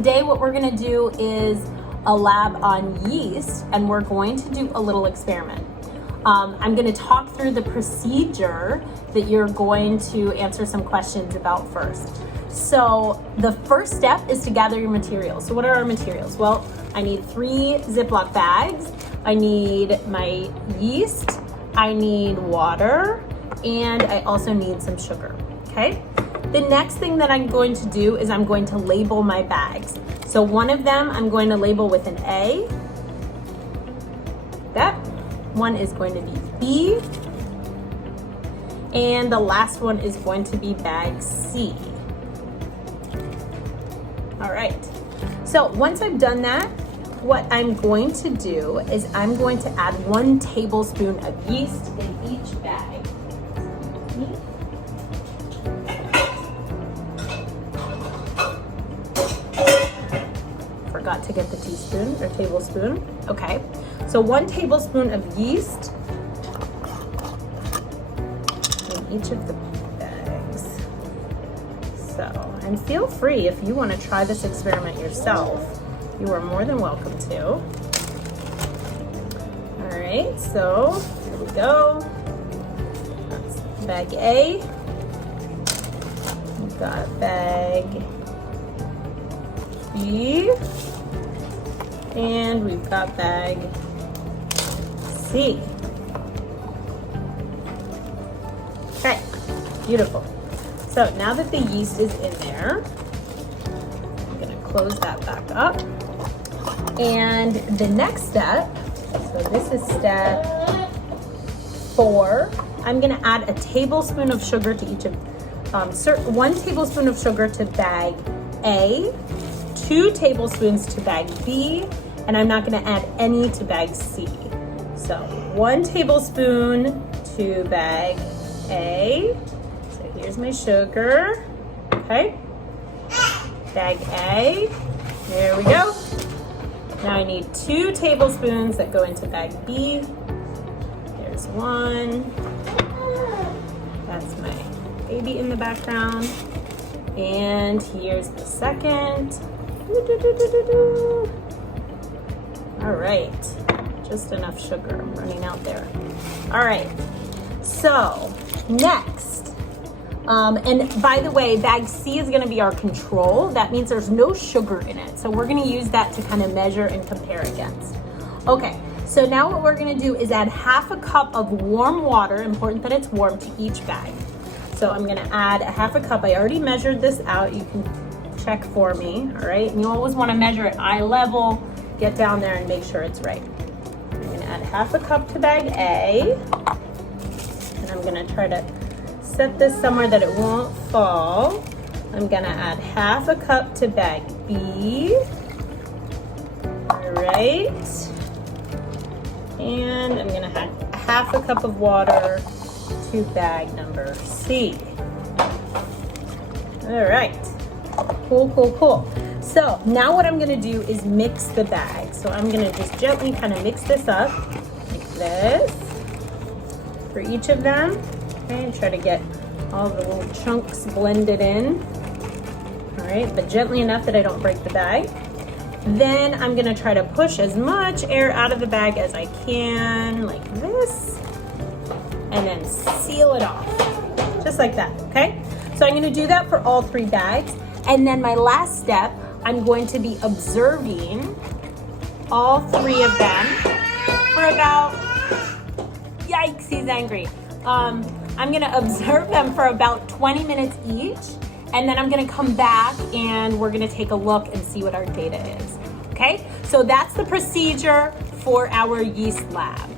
Today what we're gonna do is a lab on yeast, and we're going to do a little experiment. I'm gonna talk through the procedure that you're going to answer some questions about first. So the first step is to gather your materials. So what are our materials? Well, I need 3 Ziploc bags. I need my yeast, I need water, and I also need some sugar, okay? The next thing that I'm going to do is I'm going to label my bags. So one of them I'm going to label with an A. That one is going to be B. And the last one is going to be bag C. All right. So once I've done that, what I'm going to do is I'm going to add 1 tablespoon of yeast in each bag. Forgot to get the teaspoon or tablespoon. Okay, so 1 tablespoon of yeast in each of the bags. So, and feel free if you want to try this experiment yourself, you are more than welcome to. All right, so here we go. That's bag A. We've got bag B. And we've got bag C. Okay, beautiful. So now that the yeast is in there, I'm gonna close that back up. And the next step, so this is step 4, I'm gonna add a tablespoon of sugar to each of, 1 tablespoon of sugar to bag A, 2 tablespoons to bag B, and I'm not gonna add any to bag C. So 1 tablespoon to bag A. So here's my sugar, okay? Bag A, there we go. Now I need 2 tablespoons that go into bag B. There's 1. That's my baby in the background. And here's the second. All right, just enough sugar, I'm running out there. All right, so next, and by the way, bag C is gonna be our control. That means there's no sugar in it. So we're gonna use that to kind of measure and compare against. Okay, so now what we're gonna do is add 1/2 cup of warm water, important that it's warm, to each bag. So I'm gonna add 1/2 cup. I already measured this out. You can check for me, all right? And you always wanna measure at eye level, get down there and make sure it's right. I'm gonna add 1/2 cup to bag A, and I'm gonna try to set this somewhere that it won't fall. I'm gonna add 1/2 cup to bag B, all right? And I'm gonna add 1/2 cup of water to bag number C. All right. Cool, cool, cool. So now what I'm gonna do is mix the bag. So I'm gonna just gently kind of mix this up like this for each of them. Okay, and try to get all the little chunks blended in. All right, but gently enough that I don't break the bag. Then I'm gonna try to push as much air out of the bag as I can, like this, and then seal it off, just like that, okay? So I'm gonna do that for all 3 bags. And then my last step, I'm going to be observing all 3 of them for about, yikes, he's angry. I'm gonna observe them for about 20 minutes each, and then I'm gonna come back and we're gonna take a look and see what our data is, okay? So that's the procedure for our yeast lab.